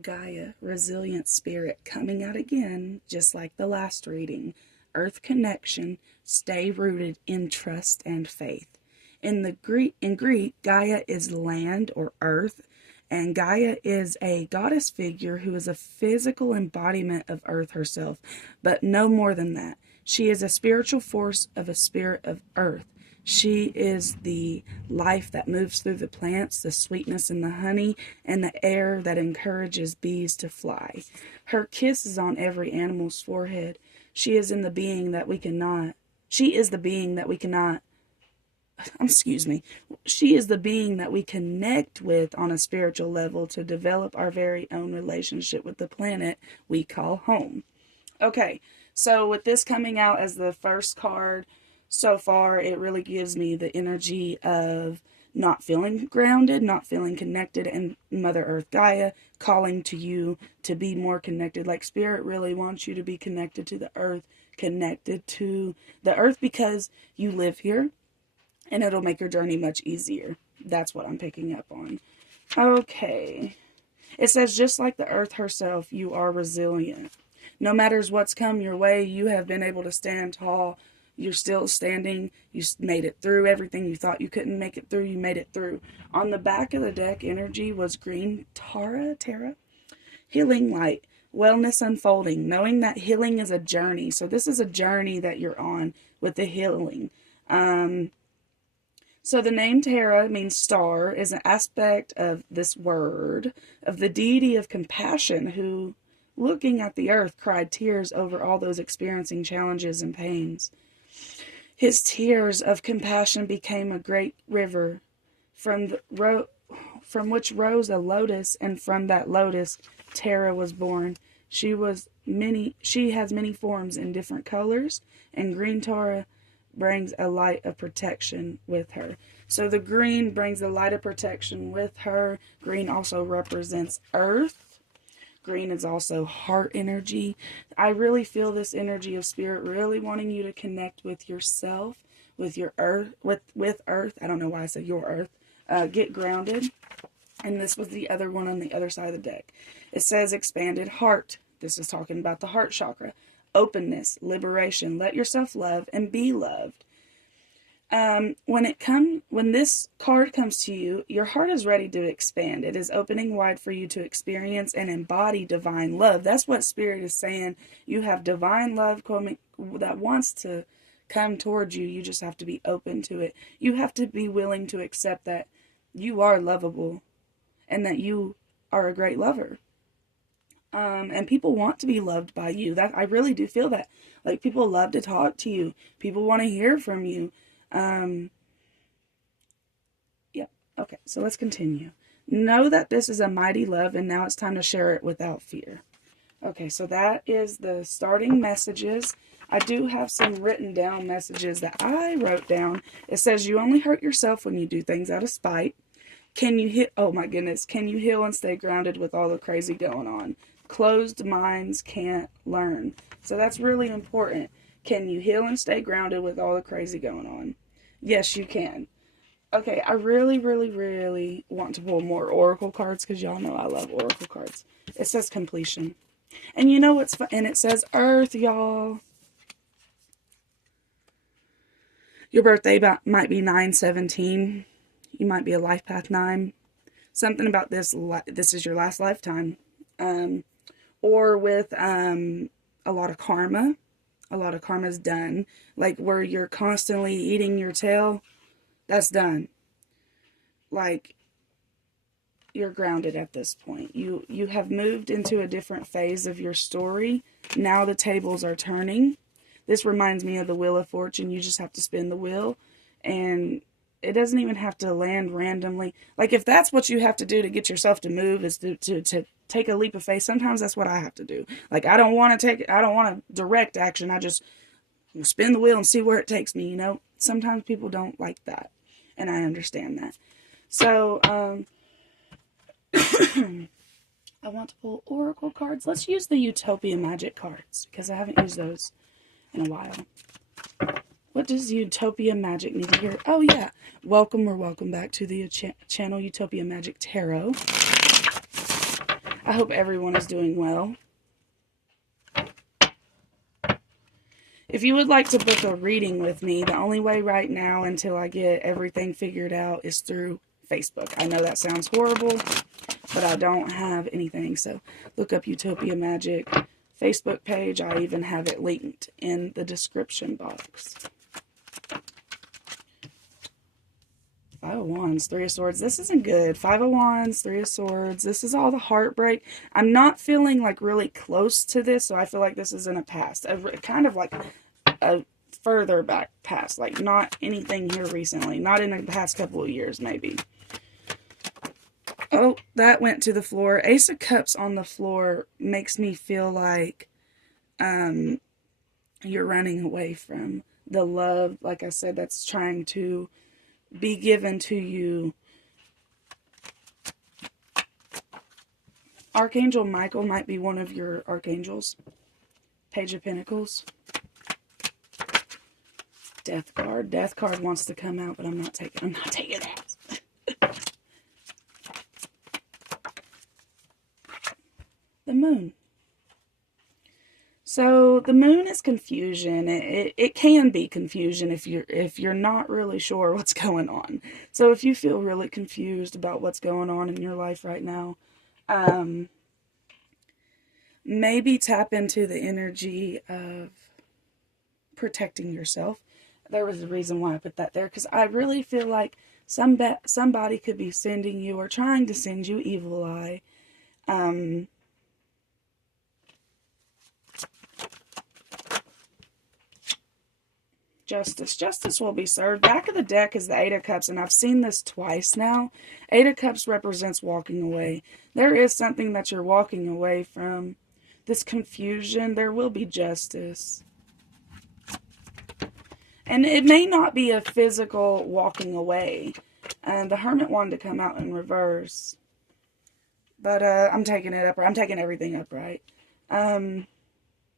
Gaia, resilient spirit, coming out again, just like the last reading. Earth connection, stay rooted in trust and faith. In Greek, Gaia is land or earth, and Gaia is a goddess figure who is a physical embodiment of Earth herself, but no more than that. She is a spiritual force of a spirit of Earth. She is the life that moves through the plants, the sweetness in the honey, and the air that encourages bees to fly. Her kiss is on every animal's forehead. She is in the being that we cannot. She is the being that we cannot. Excuse me. She is the being that we connect with on a spiritual level to develop our very own relationship with the planet we call home. Okay, so with this coming out as the first card, so far, it really gives me the energy of not feeling grounded, not feeling connected, and Mother Earth Gaia calling to you to be more connected. Like Spirit really wants you to be connected to the earth, because you live here, and it'll make your journey much easier. That's what I'm picking up on. Okay. It says, just like the earth herself, you are resilient. No matter what's come your way, you have been able to stand tall. You're still standing. You made it through everything you thought you couldn't make it through. You made it through. On the back of the deck, energy was green Terra, healing light, wellness unfolding, knowing that healing is a journey. So this is a journey that you're on with the healing. So the name Terra means star, is an aspect of this word, of the deity of compassion who, looking at the earth, cried tears over all those experiencing challenges and pains. His tears of compassion became a great river from which rose a lotus, and from that lotus Terra was born. She has many forms in different colors, and green Terra brings a light of protection with her. So the green brings the light of protection with her. Green also represents earth. Green is also heart energy. I really feel this energy of Spirit really wanting you to connect with yourself, with your earth, with earth. I don't know why I said your earth. Get grounded. And this was the other one on the other side of the deck. It says expanded heart. This is talking about the heart chakra. Openness, liberation. Let yourself love and be loved. When this card comes to you, your heart is ready to expand. It is opening wide for you to experience and embody divine love. That's what Spirit is saying. You have divine love coming that wants to come towards you. You just have to be open to it. You have to be willing to accept that you are lovable and that you are a great lover. And people want to be loved by you. That I really do feel that. Like, people love to talk to you. People want to hear from you. Yep. Okay, so let's continue. Know that this is a mighty love, and now it's time to share it without fear. Okay, so that is the starting messages. I do have some written down messages that I wrote down. It says, you only hurt yourself when you do things out of spite. Can you heal and stay grounded with all the crazy going on? Closed minds can't learn. So that's really important. Can you heal and stay grounded with all the crazy going on? Yes, you can. Okay, I really, really, really want to pull more oracle cards because y'all know I love oracle cards. It says completion. And you know what's fun? And it says earth, y'all. Your birthday might be 9/17. You might be a life path 9. Something about this is your last lifetime. Or with a lot of karma. A lot of karma's done. Like where you're constantly eating your tail, that's done. Like, you're grounded at this point. You have moved into a different phase of your story. Now the tables are turning. This reminds me of the Wheel of Fortune. You just have to spin the wheel, and it doesn't even have to land randomly. Like, if that's what you have to do to get yourself to move, is to take a leap of faith. Sometimes that's what I have to do. Like, I don't want to direct action. I just spin the wheel and see where it takes me, you know? Sometimes people don't like that, and I understand that. So, I want to pull oracle cards. Let's use the Utopia Magic cards, because I haven't used those in a while. What does Utopia Magic need to hear? Oh, yeah. Welcome back to the channel Utopia Magic Tarot. I hope everyone is doing well. If you would like to book a reading with me, the only way right now until I get everything figured out is through Facebook. I know that sounds horrible, but I don't have anything. So look up Utopia Magic Facebook page. I even have it linked in the description box. Five of Wands, Three of Swords. This isn't good. Five of Wands, Three of Swords. This is all the heartbreak. I'm not feeling like really close to this, so I feel like this is in a past. Kind of like a further back past. Like not anything here recently. Not in the past couple of years, maybe. Oh, that went to the floor. Ace of Cups on the floor makes me feel like you're running away from the love, like I said, that's trying to be given to you. Archangel Michael might be one of your archangels. Page of Pentacles. Death card. Death card wants to come out, but I'm not taking that. The Moon. So the Moon is confusion. It can be confusion if you're not really sure what's going on. So if you feel really confused about what's going on in your life right now, maybe tap into the energy of protecting yourself. There was a reason why I put that there, because I really feel like somebody could be sending you or trying to send you evil eye. Justice. Justice will be served. Back of the deck is the Eight of Cups, and I've seen this twice now. Eight of Cups represents walking away. There is something that you're walking away from. This confusion, there will be justice. And it may not be a physical walking away. The Hermit wanted to come out in reverse. But I'm taking it up. I'm taking everything upright.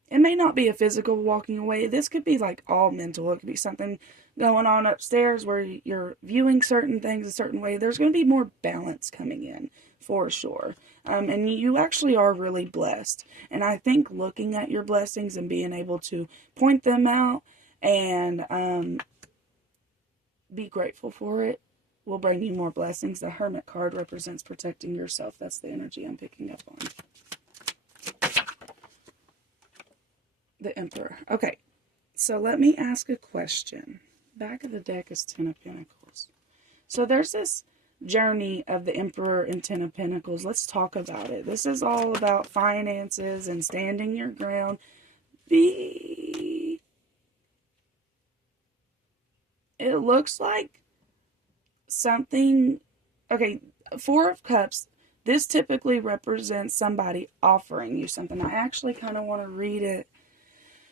It may not be a physical walking away. This could be like all mental. It could be something going on upstairs where you're viewing certain things a certain way. There's going to be more balance coming in for sure. And you actually are really blessed. And I think looking at your blessings and being able to point them out and be grateful for it will bring you more blessings. The Hermit card represents protecting yourself. That's the energy I'm picking up on. The Emperor. Okay, so let me ask a question. Back of the deck is Ten of Pentacles. So there's this journey of the Emperor and Ten of Pentacles. Let's talk about it. This is all about finances and standing your ground. It looks like something... Okay, Four of Cups. This typically represents somebody offering you something. I actually kind of want to read it.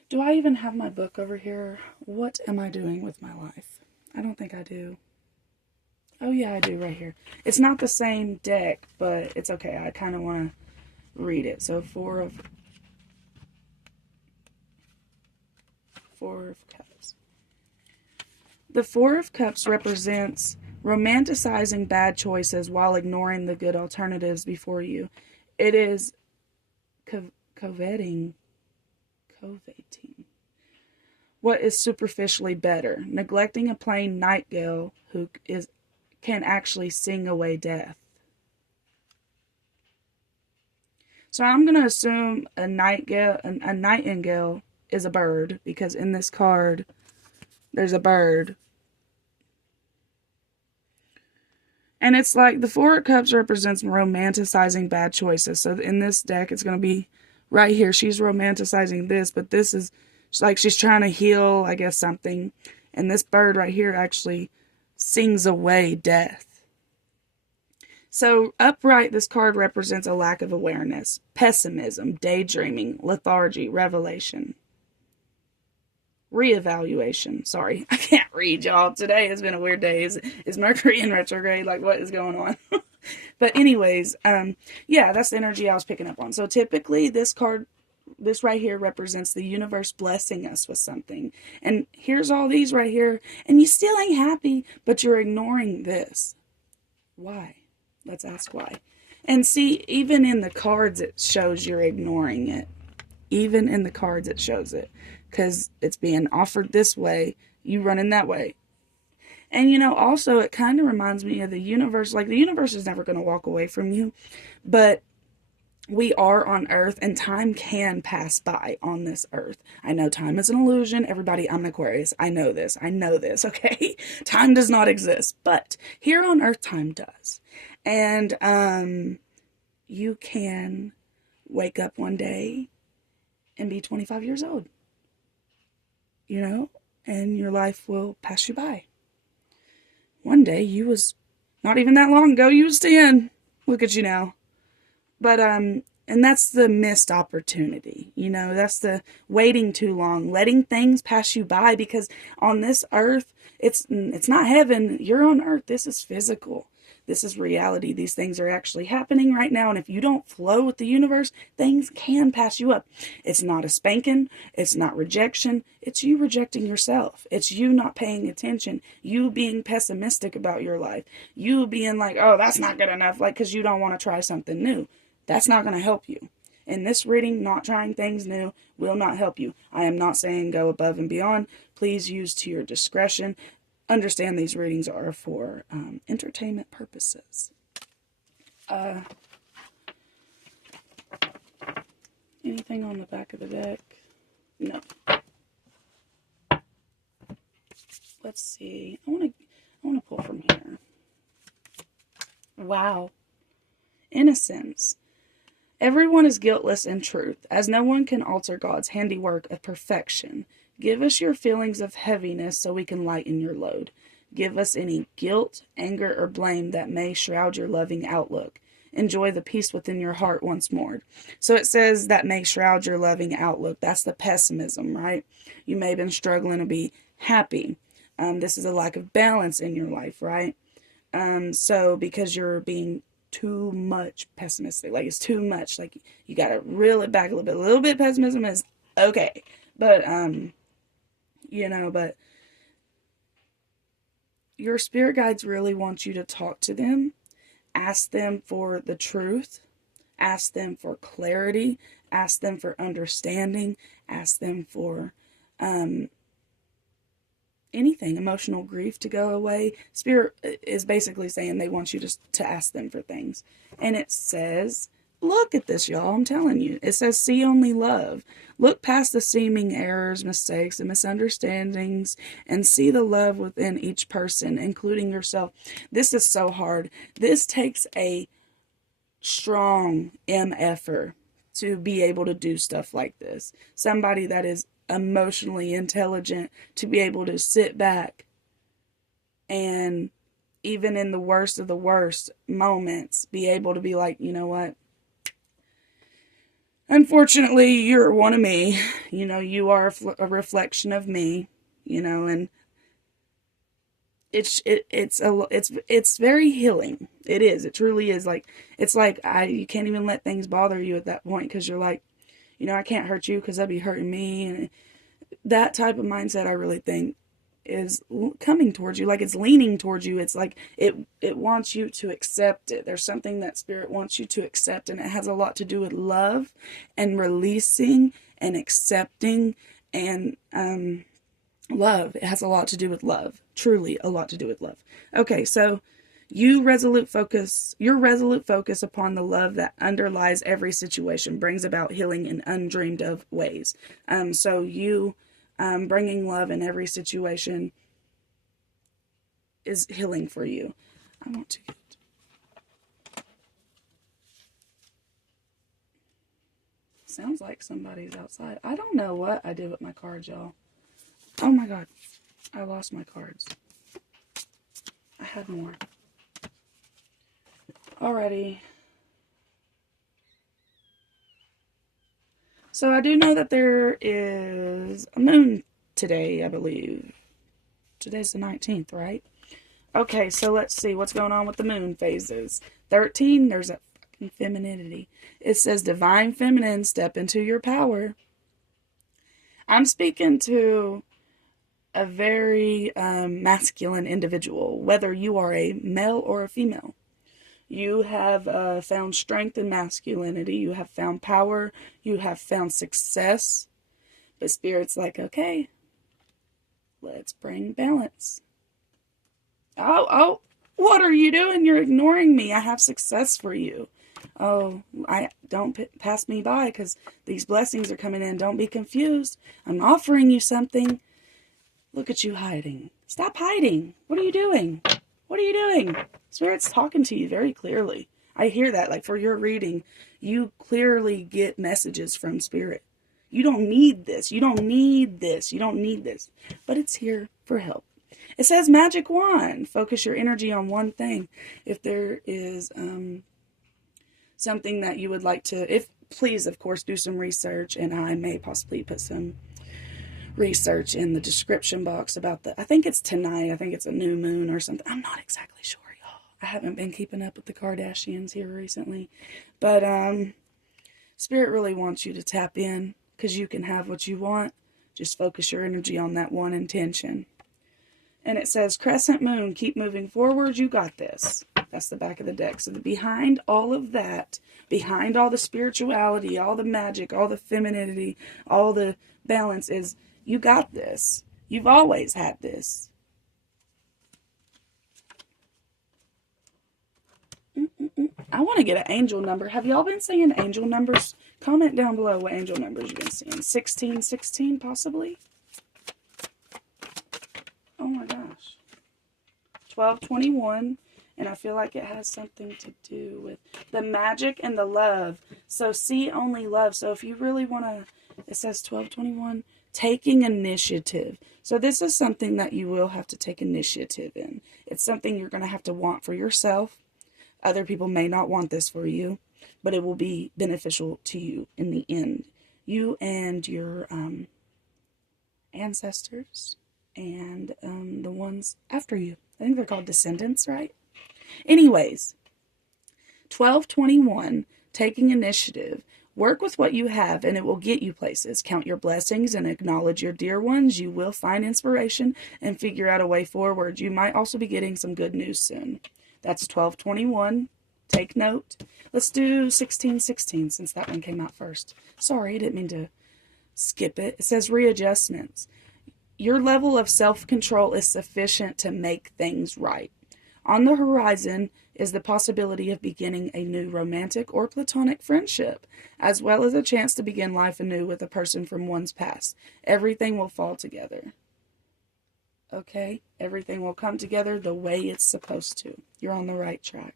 Do I even have my book over here? What am I doing with my life? I don't think I do. Oh yeah, I do right here. It's not the same deck, but it's okay. I kind of want to read it. So Four of Cups. The Four of Cups represents romanticizing bad choices while ignoring the good alternatives before you. It is coveting what is superficially better, neglecting a plain nightingale who can actually sing away death. So I'm going to assume a nightingale is a bird, because in this card there's a bird. And it's like the Four of Cups represents romanticizing bad choices. So in this deck it's going to be right here, she's romanticizing this, but this is like she's trying to heal, I guess, something. And this bird right here actually sings away death. So upright, this card represents a lack of awareness, pessimism, daydreaming, lethargy, revelation, reevaluation. Sorry, I can't read, y'all. Today has been a weird day. Is Mercury in retrograde? Like, what is going on? But anyways, yeah, that's the energy I was picking up on. So typically this card, this right here represents the universe blessing us with something. And here's all these right here, and you still ain't happy, but you're ignoring this. Why? Let's ask why. And see, even in the cards, it shows you're ignoring it. Even in the cards, it shows it. Because it's being offered this way, you running that way. And, you know, also, it kind of reminds me of the universe. Like, the universe is never going to walk away from you. But we are on Earth, and time can pass by on this Earth. I know time is an illusion. Everybody, I'm an Aquarius. I know this. Okay? Time does not exist. But here on Earth, time does. And you can wake up one day and be 25 years old, you know, and your life will pass you by. One day you was, not even that long ago, you was 10. Look at you now. But, and that's the missed opportunity, you know, that's the waiting too long, letting things pass you by, because on this earth, it's not heaven. You're on earth. This is physical. This is reality. These things are actually happening right now. And if you don't flow with the universe, things can pass you up. It's not a spanking. It's not rejection. It's you rejecting yourself. It's you not paying attention. You being pessimistic about your life. You being like, oh, that's not good enough. Like, because you don't want to try something new. That's not going to help you. In this reading, not trying things new will not help you. I am not saying go above and beyond. Please use to your discretion. Understand these readings are for entertainment purposes. Anything on the back of the deck? No. Let's see. I want to pull from here. Wow. Innocence. Everyone is guiltless in truth, as no one can alter God's handiwork of perfection. Give us your feelings of heaviness so we can lighten your load. Give us any guilt, anger, or blame that may shroud your loving outlook. Enjoy the peace within your heart once more. So it says that may shroud your loving outlook. That's the pessimism, right? You may have been struggling to be happy. This is a lack of balance in your life, right? So because you're being too much pessimistic, like it's too much, like you got to reel it back a little bit. A little bit pessimism is okay, but you know, but your spirit guides really want you to talk to them, ask them for the truth, ask them for clarity, ask them for understanding, ask them for anything, emotional grief to go away. Spirit is basically saying they want you to ask them for things. And it says, look at this, y'all. I'm telling you. It says, see only love. Look past the seeming errors, mistakes, and misunderstandings, and see the love within each person, including yourself. This is so hard. This takes a strong MFer to be able to do stuff like this. Somebody that is emotionally intelligent to be able to sit back and even in the worst of the worst moments be able to be like, you know what? Unfortunately, you're one of me. You know, you are a reflection of me, you know, and it's very healing. It is. It truly is. Like, it's like you can't even let things bother you at that point, because you're like, you know, I can't hurt you because that'd be hurting me. And that type of mindset, I really think, is coming towards you. Like, it's leaning towards you. It's like it wants you to accept it. There's something that spirit wants you to accept, and it has a lot to do with love and releasing and accepting and love. It has a lot to do with love. Truly a lot to do with love. Okay, so your resolute focus upon the love that underlies every situation brings about healing in undreamed of ways. So you bringing love in every situation is healing for you. I want to get... Sounds like somebody's outside. I don't know what I did with my cards, y'all. Oh my God. I lost my cards. I had more. Alrighty. So I do know that there is a moon today, I believe. Today's the 19th, right? Okay, so let's see what's going on with the moon phases. 13, there's a fucking femininity. It says, divine feminine, step into your power. I'm speaking to a very masculine individual, whether you are a male or a female. You have found strength in masculinity. You have found power. You have found success. But Spirit's like, okay, let's bring balance. Oh, what are you doing? You're ignoring me. I have success for you. Oh, don't pass me by because these blessings are coming in. Don't be confused. I'm offering you something. Look at you hiding. Stop hiding. What are you doing? What are you doing? Spirit's talking to you very clearly. I hear that. Like for your reading, you clearly get messages from Spirit. You don't need this. You don't need this. You don't need this. But it's here for help. It says magic wand. Focus your energy on one thing. If there is something that you would like to, please, of course, do some research, and I may possibly put some research in the description box about I think it's tonight. I think it's a new moon or something. I'm not exactly sure, y'all. I haven't been keeping up with the Kardashians here recently. But Spirit really wants you to tap in because you can have what you want. Just focus your energy on that one intention. And it says, Crescent Moon, keep moving forward. You got this. That's the back of the deck. So behind all of that, behind all the spirituality, all the magic, all the femininity, all the balance is, you got this. You've always had this. I want to get an angel number. Have y'all been seeing angel numbers? Comment down below what angel numbers you've been seeing. 1616 possibly? Oh my gosh. 1221. And I feel like it has something to do with the magic and the love. So see only love. So if you really want to, it says 1221, taking initiative. So this is something that you will have to take initiative in. It's something you're going to have to want for yourself. Other people may not want this for you, but it will be beneficial to you in the end. You and your ancestors and the ones after you. I think they're called descendants, right? Anyways, 1221, taking initiative. Work with what you have and it will get you places. Count your blessings and acknowledge your dear ones. You will find inspiration and figure out a way forward. You might also be getting some good news soon. That's 1221. Take note. Let's do 1616 since that one came out first. Sorry, I didn't mean to skip it. It says readjustments. Your level of self-control is sufficient to make things right. On the horizon is the possibility of beginning a new romantic or platonic friendship, as well as a chance to begin life anew with a person from one's past. Everything will fall together. Okay? Everything will come together the way it's supposed to. You're on the right track.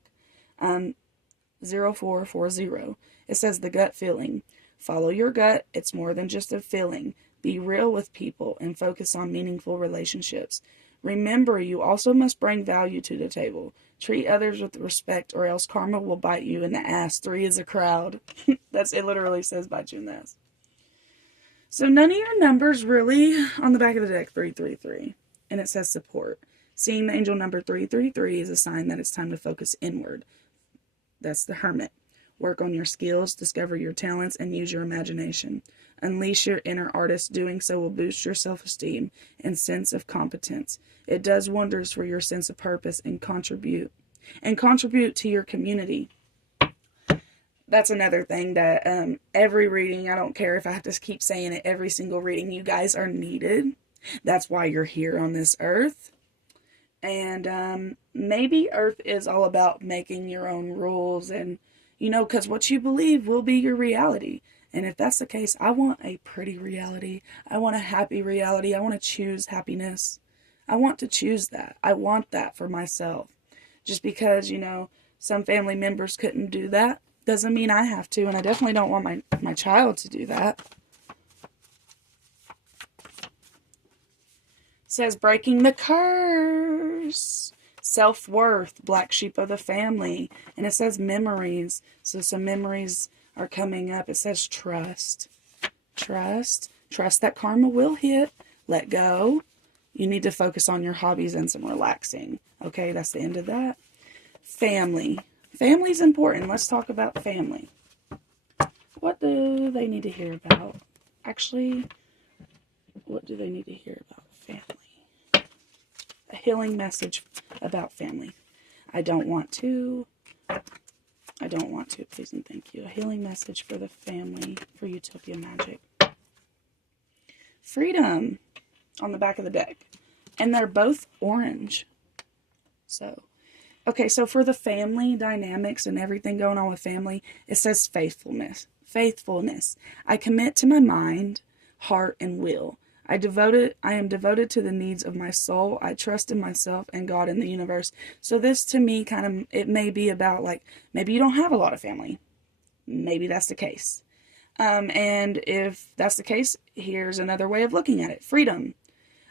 0440. It says the gut feeling. Follow your gut. It's more than just a feeling. Be real with people and focus on meaningful relationships. Remember, you also must bring value to the table. Treat others with respect or else karma will bite you in the ass. 3 is a crowd. It literally says bite you in the ass. So none of your numbers really on the back of the deck, 333. And it says support. Seeing the angel number 333 is a sign that it's time to focus inward. That's the Hermit. Work on your skills, discover your talents, and use your imagination. Unleash your inner artist. Doing so will boost your self-esteem and sense of competence. It does wonders for your sense of purpose and contribute to your community. That's another thing that every reading, I don't care if I have to keep saying it every single reading, you guys are needed. That's why you're here on this earth. And maybe Earth is all about making your own rules and, because what you believe will be your reality. And if that's the case, I want a pretty reality. I want a happy reality. I want to choose happiness. I want to choose that. I want that for myself. Just because, some family members couldn't do that doesn't mean I have to. And I definitely don't want my child to do that. It says breaking the curse. Self-worth, black sheep of the family. And it says memories. So some memories are coming up. It says trust. Trust that karma will hit. Let go. You need to focus on your hobbies and some relaxing. Okay, that's the end of that. Family. Family's important. Let's talk about family. What do they need to hear about? Actually, what do they need to hear about family? A healing message about family. I don't want to I don't want to. Please and thank you. A healing message for the family for Utopia Magic. Freedom on the back of the deck. And they're both orange. So, okay, so for the family dynamics and everything going on with family, it says faithfulness. Faithfulness. I commit to my mind, heart, and will. I am devoted to the needs of my soul. I trust in myself and God and the universe. So this to me kind of, it may be about like, maybe you don't have a lot of family. Maybe that's the case. And if that's the case, here's another way of looking at it. Freedom.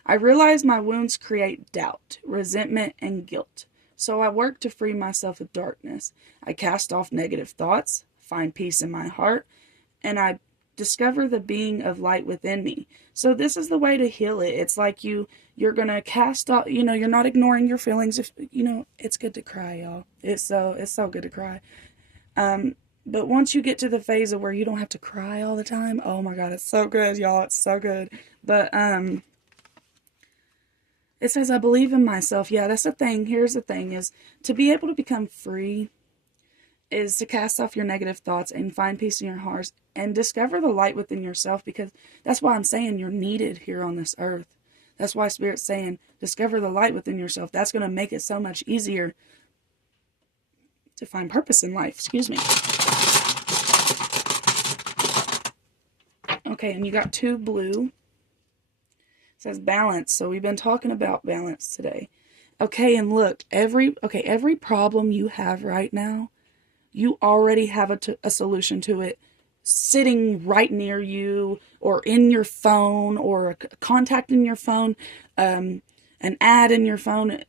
I realize my wounds create doubt, resentment, and guilt. So I work to free myself of darkness. I cast off negative thoughts, find peace in my heart, and I discover the being of light within me. So this is the way to heal it. It's like you're going to cast off, you're not ignoring your feelings. If, it's good to cry, y'all. It's so good to cry. But once you get to the phase of where you don't have to cry all the time, oh my God, it's so good, y'all. It's so good. But, it says, I believe in myself. Yeah, that's the thing. Here's the thing is to be able to become free is to cast off your negative thoughts and find peace in your heart and discover the light within yourself, because that's why I'm saying you're needed here on this earth. That's why Spirit's saying discover the light within yourself. That's going to make it so much easier to find purpose in life. Excuse me. Okay, and you got 2 blue. It says balance. So we've been talking about balance today. Okay, and look, every problem you have right now, you already have a solution to it sitting right near you or in your phone or a contact in your phone, an ad in your phone,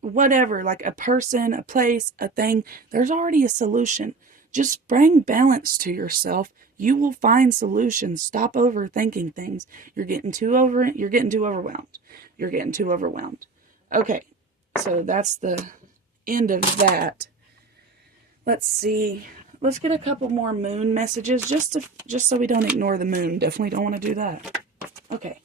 whatever, like a person, a place, a thing. There's already a solution. Just bring balance to yourself. You will find solutions. Stop overthinking things. You're getting too overwhelmed. You're getting too overwhelmed. Okay, so that's the end of that. Let's see. Let's get a couple more moon messages just so we don't ignore the moon. Definitely don't want to do that. Okay.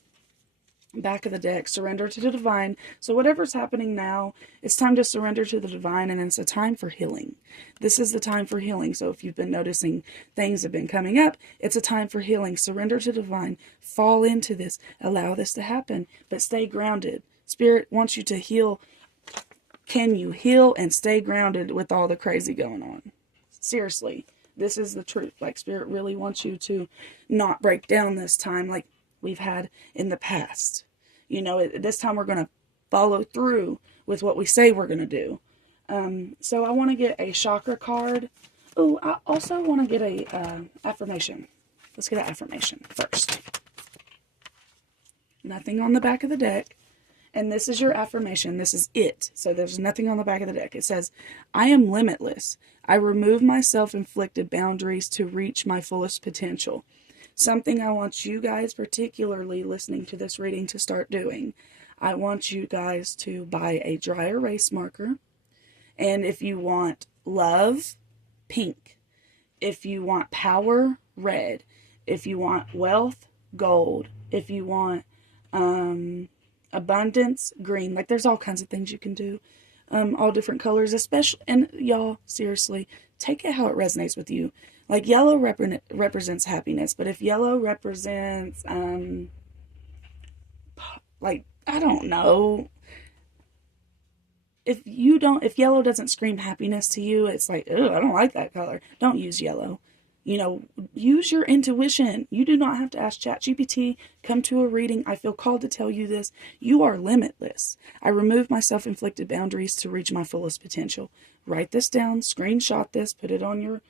Back of the deck, surrender to the divine. So whatever's happening now, it's time to surrender to the divine, and it's a time for healing. This is the time for healing. So if you've been noticing things have been coming up, it's a time for healing. Surrender to divine. Fall into this. Allow this to happen, but stay grounded. Spirit wants you to heal. Can you heal and stay grounded with all the crazy going on? Seriously, this is the truth. Like, Spirit really wants you to not break down this time like we've had in the past. This time we're going to follow through with what we say we're going to do. So I want to get a chakra card. Oh, I also want to get a affirmation. Let's get an affirmation first. Nothing on the back of the deck. And this is your affirmation. This is it. So there's nothing on the back of the deck. It says, I am limitless. I remove my self-inflicted boundaries to reach my fullest potential. Something I want you guys, particularly listening to this reading, to start doing. I want you guys to buy a dry erase marker. And if you want love, pink. If you want power, red. If you want wealth, gold. If you want abundance, green. Like, there's all kinds of things you can do. All different colors, especially, and y'all, seriously, take it how it resonates with you. Like, yellow represents happiness, but if yellow represents, like, I don't know, if yellow doesn't scream happiness to you, it's like, oh, I don't like that color. Don't use yellow. Use your intuition. You do not have to ask ChatGPT. Come to a reading. I feel called to tell you this. You are limitless. I remove my self-inflicted boundaries to reach my fullest potential. Write this down. Screenshot this. Put it on your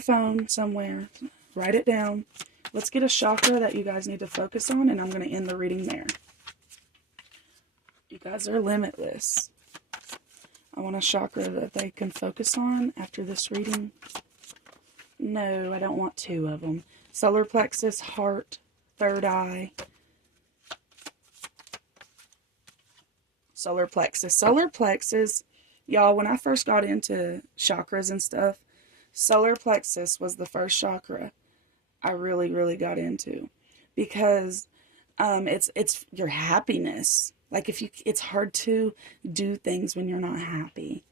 phone somewhere. Write it down. Let's get a chakra that you guys need to focus on, and I'm going to end the reading there. You guys are limitless. I want a chakra that they can focus on after this reading. No, I don't want 2 of them. Solar plexus, heart, third eye. Solar plexus. Solar plexus, y'all, when I first got into chakras and stuff, solar plexus was the first chakra I really, really got into. Because it's your happiness. Like, it's hard to do things when you're not happy.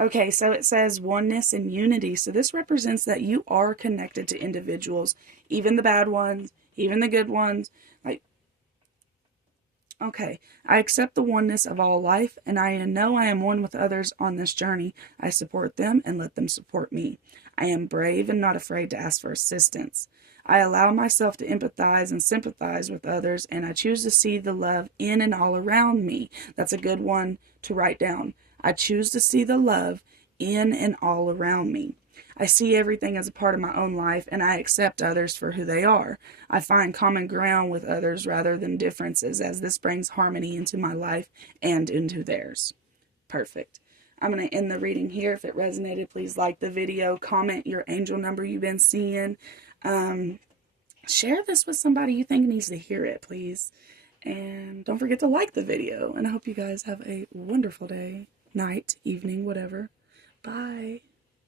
Okay, so it says oneness and unity. So this represents that you are connected to individuals, even the bad ones, even the good ones. Like, okay, I accept the oneness of all life, and I know I am one with others on this journey. I support them and let them support me. I am brave and not afraid to ask for assistance. I allow myself to empathize and sympathize with others, and I choose to see the love in and all around me. That's a good one to write down. I choose to see the love in and all around me. I see everything as a part of my own life, and I accept others for who they are. I find common ground with others rather than differences, as this brings harmony into my life and into theirs. Perfect. I'm going to end the reading here. If it resonated, please like the video, comment your angel number you've been seeing. Share this with somebody you think needs to hear it, please. And don't forget to like the video. And I hope you guys have a wonderful day, night, evening, whatever. Bye.